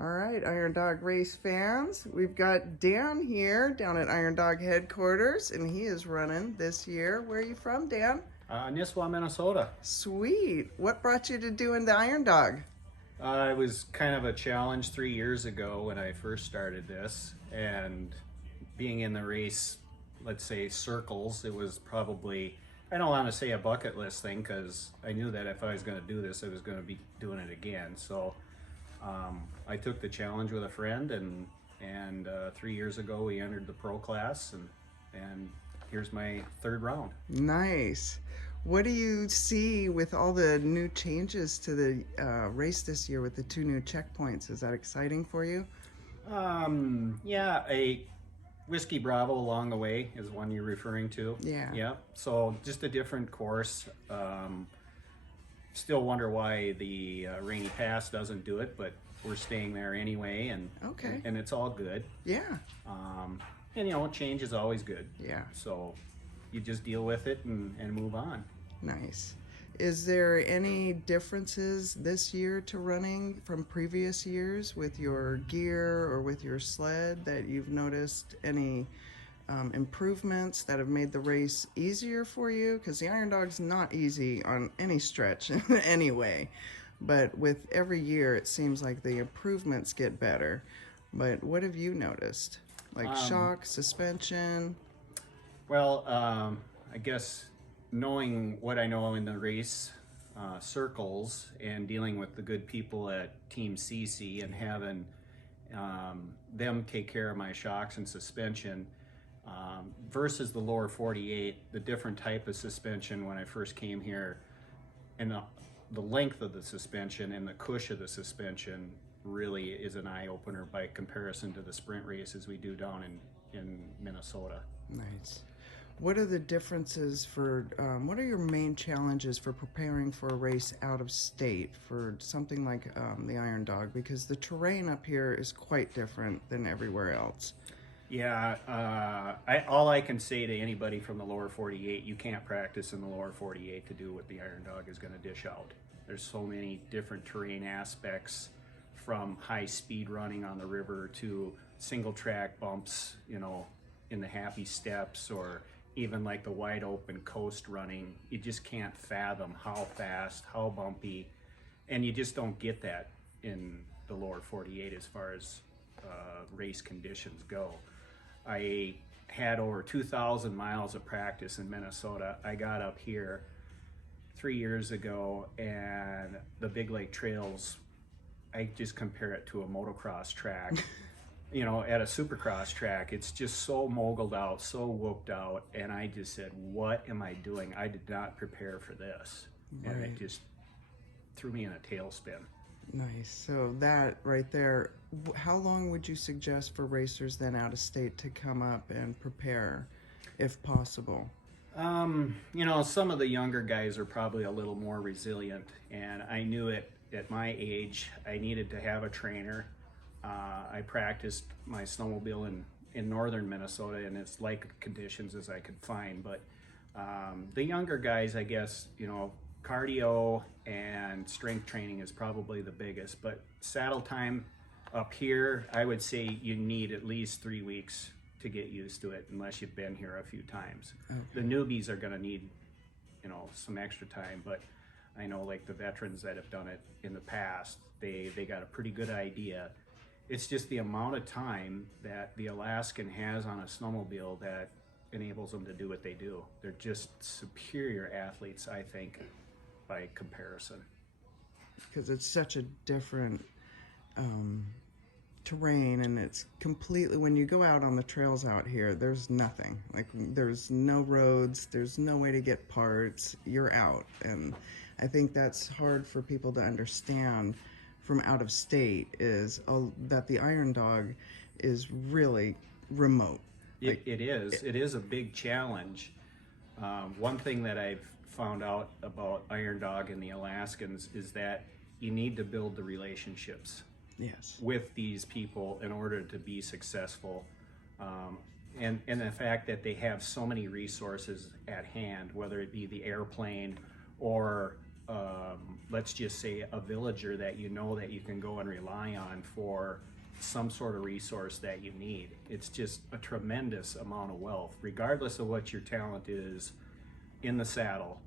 All right, Iron Dog race fans. We've got Dan here down at Iron Dog headquarters, and he is running this year. Where are you from, Dan? Nisswa, Minnesota. Sweet. What brought you to doing the Iron Dog? It was kind of a challenge 3 years ago when I first started this, and being in the race, let's say circles, it was probably, I don't want to say a bucket list thing because I knew that if I was going to do this, I was going to be doing it again. So I took the challenge with a friend, and 3 years ago we entered the pro class, and here's my third round. Nice. What do you see with all the new changes to the race this year with the two new checkpoints? Is that exciting for you? Yeah, a Whiskey Bravo along the way is one you're referring to. Yeah. Yeah. So just a different course. Still wonder why the Rainy Pass doesn't do it, but we're staying there anyway, Okay. and it's all good. Yeah. And change is always good. Yeah. So you just deal with it and move on. Nice. Is there any differences this year to running from previous years with your gear or with your sled that you've noticed any improvements that have made the race easier for you? Because the Iron Dog's not easy on any stretch anyway. But with every year, it seems like the improvements get better. But what have you noticed? Like shock, suspension? Well, I guess knowing what I know in the race circles and dealing with the good people at Team CC and having them take care of my shocks and suspension versus the lower 48, the different type of suspension when I first came here, and the length of the suspension and the cush of the suspension really is an eye-opener by comparison to the sprint races we do down in Minnesota. Nice. What are the differences for, what are your main challenges for preparing for a race out of state for something like the Iron Dog? Because the terrain up here is quite different than everywhere else. Yeah, all I can say to anybody from the lower 48, you can't practice in the lower 48 to do what the Iron Dog is going to dish out. There's so many different terrain aspects, from high speed running on the river to single track bumps, in the happy steps, or even like the wide open coast running. You just can't fathom how fast, how bumpy, and you just don't get that in the lower 48 as far as race conditions go. I had over 2,000 miles of practice in Minnesota. I got up here 3 years ago, and the Big Lake Trails, I just compare it to a motocross track. At a supercross track, it's just so moguled out, so whooped out, and I just said, what am I doing? I did not prepare for this. Right. And it just threw me in a tailspin. Nice. So that right there, how long would you suggest for racers then out of state to come up and prepare, if possible? Some of the younger guys are probably a little more resilient, and I knew it at my age. I needed to have a trainer. I practiced my snowmobile in northern Minnesota in as like conditions as I could find, but the younger guys, I guess, cardio and strength training is probably the biggest, but saddle time up here, I would say you need at least 3 weeks to get used to it unless you've been here a few times. Okay. The newbies are going to need, some extra time, but I know like the veterans that have done it in the past, they got a pretty good idea. It's just the amount of time that the Alaskan has on a snowmobile that enables them to do what they do. They're just superior athletes, I think, by comparison. Because it's such a different terrain, and it's completely, when you go out on the trails out here, there's nothing. Like, there's no roads, there's no way to get parts, you're out. And I think that's hard for people to understand from out of state, is that the Iron Dog is really remote. It is a big challenge. One thing that I've found out about Iron Dog and the Alaskans is that you need to build the relationships, yes, with these people in order to be successful. And the fact that they have so many resources at hand, whether it be the airplane or let's just say a villager that you know that you can go and rely on for some sort of resource that you need. It's just a tremendous amount of wealth. Regardless of what your talent is in the saddle,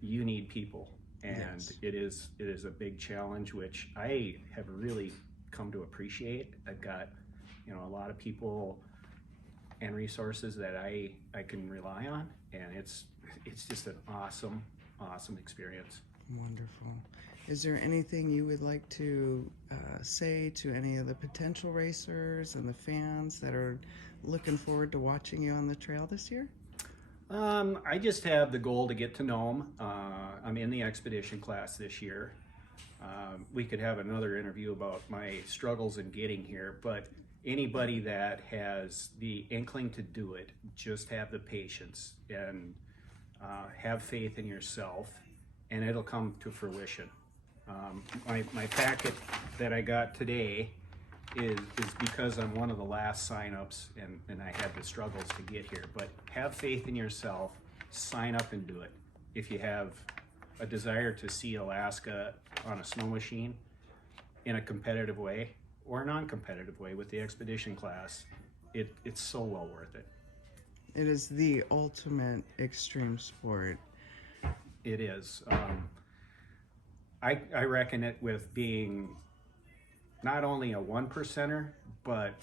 you need people. And Yes. it is a big challenge, which I have really come to appreciate. I've got, a lot of people and resources that I can rely on, and it's just an awesome experience. Wonderful. Is there anything you would like to say to any of the potential racers and the fans that are looking forward to watching you on the trail this year? I just have the goal to get to know them. I'm in the expedition class this year. We could have another interview about my struggles in getting here, but anybody that has the inkling to do it, just have the patience and have faith in yourself, and it'll come to fruition. My packet that I got today is because I'm one of the last signups, and I had the struggles to get here. But have faith in yourself, sign up and do it. If you have a desire to see Alaska on a snow machine in a competitive way or a non-competitive way with the expedition class, it's so well worth it. It is the ultimate extreme sport. It is. I reckon it with being not only a 1%er, but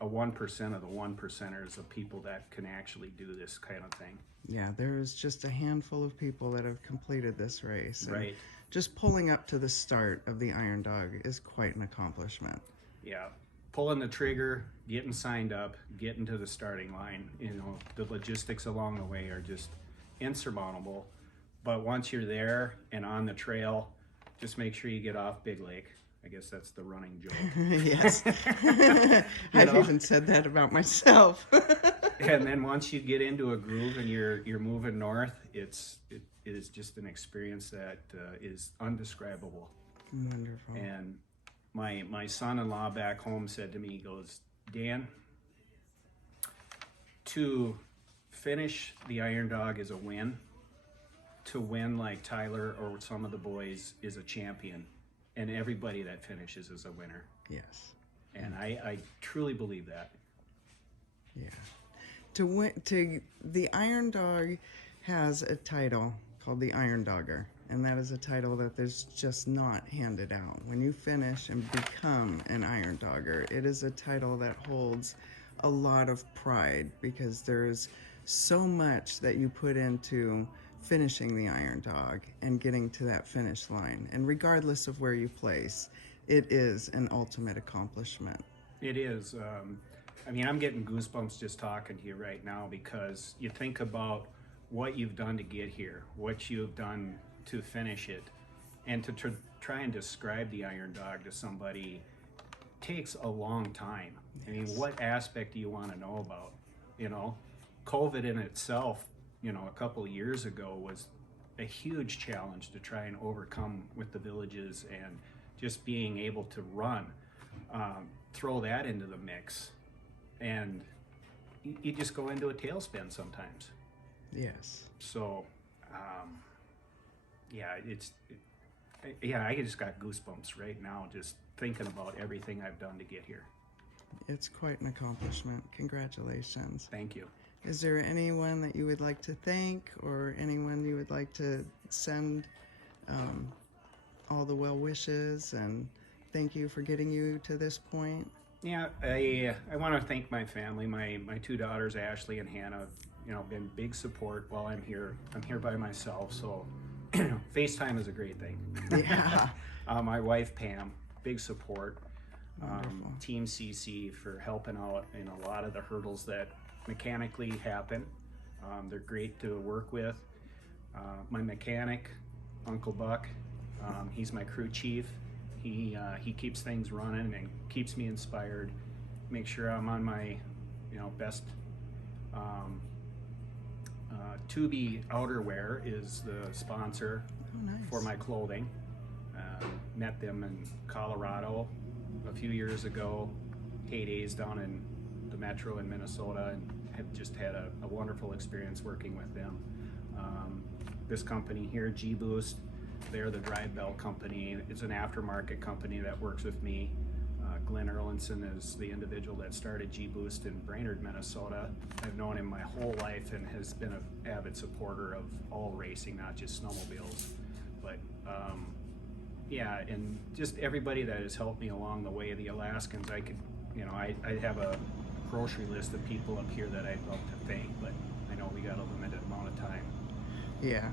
a 1% of the 1%ers of people that can actually do this kind of thing. Yeah, there is just a handful of people that have completed this race. And Right. just pulling up to the start of the Iron Dog is quite an accomplishment. Yeah. Pulling the trigger, getting signed up, getting to the starting line, the logistics along the way are just insurmountable. But once you're there and on the trail, just make sure you get off Big Lake. I guess that's the running joke. Yes. I've even said that about myself. And then once you get into a groove and you're moving north, it is just an experience that is undescribable. Wonderful. And my son-in-law back home said to me, he goes, Dan, to finish the Iron Dog is a win. To win like Tyler or some of the boys is a champion. And everybody that finishes is a winner. Yes. And I truly believe that. Yeah. The Iron Dog has a title called the Iron Dogger, and that is a title that there's just not handed out. When you finish and become an Iron Dogger, it is a title that holds a lot of pride because there's so much that you put into finishing the Iron Dog and getting to that finish line. And regardless of where you place, it is an ultimate accomplishment. It is. I'm getting goosebumps just talking to you right now, because you think about what you've done to get here, what you've done to finish it, and to try and describe the Iron Dog to somebody takes a long time. Yes. I mean, what aspect do you want to know about? COVID in itself, a couple of years ago was a huge challenge to try and overcome with the villages, and just being able to run, throw that into the mix, and you just go into a tailspin sometimes. Yes. So, I just got goosebumps right now just thinking about everything I've done to get here. It's quite an accomplishment. Congratulations. Thank you. Is there anyone that you would like to thank, or anyone you would like to send all the well wishes and thank you for getting you to this point? Yeah, I want to thank my family, my two daughters, Ashley and Hannah. Been big support while I'm here. I'm here by myself, so FaceTime is a great thing. Yeah. My wife Pam, big support. Wonderful. Team CC for helping out in a lot of the hurdles that mechanically happen. They're great to work with. My mechanic, Uncle Buck, he's my crew chief. He keeps things running and keeps me inspired. Make sure I'm on my best. Tubi Outerwear is the sponsor Nice. for my clothing. Met them in Colorado a few years ago, heydays down in the metro in Minnesota, and have just had a wonderful experience working with them. This company here, G Boost, they're the drive bell company. It's an aftermarket company that works with me. Glenn Erlinson is the individual that started G-Boost in Brainerd, Minnesota. I've known him my whole life and has been an avid supporter of all racing, not just snowmobiles. But yeah, and just everybody that has helped me along the way. The Alaskans, I could, you know, I have a grocery list of people up here that I'd love to thank, but I know we got a limited amount of time. Yeah.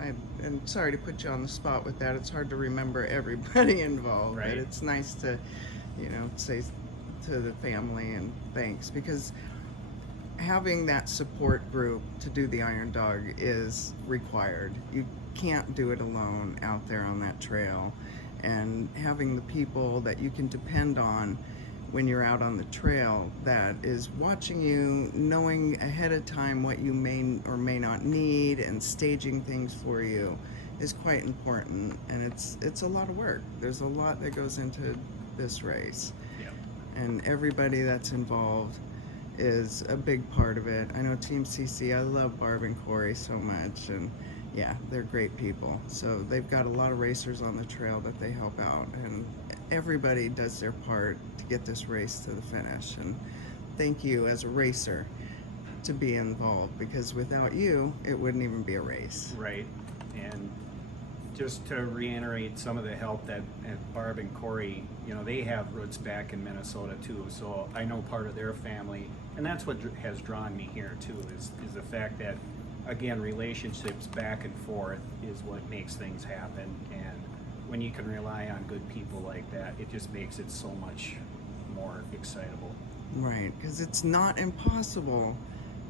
I'm sorry to put you on the spot with that. It's hard to remember everybody involved, Right. but it's nice to, say to the family and thanks, because having that support group to do the Iron Dog is required. You can't do it alone out there on that trail, and having the people that you can depend on when you're out on the trail that is watching you, knowing ahead of time what you may or may not need, and staging things for you is quite important. And it's a lot of work. There's a lot that goes into this race. Yep. And everybody that's involved is a big part of it. I know Team CC, I love Barb and Corey so much, and yeah, they're great people. So they've got a lot of racers on the trail that they help out, and everybody does their part to get this race to the finish. And thank you as a racer to be involved, because without you, it wouldn't even be a race. Right. And just to reiterate some of the help that Barb and Corey, you know, they have roots back in Minnesota too. So I know part of their family, and that's what has drawn me here too, is the fact that, again, relationships back and forth is what makes things happen. And when you can rely on good people like that, it just makes it so much more excitable. Right, because it's not impossible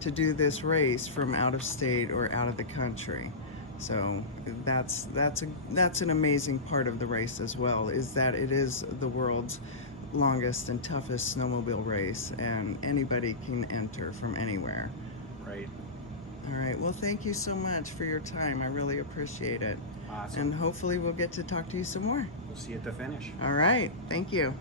to do this race from out of state or out of the country. So that's an amazing part of the race as well, is that it is the world's longest and toughest snowmobile race, and anybody can enter from anywhere. Right. All right, well, thank you so much for your time. I really appreciate it. Awesome. And hopefully we'll get to talk to you some more. We'll see you at the finish. All right, thank you.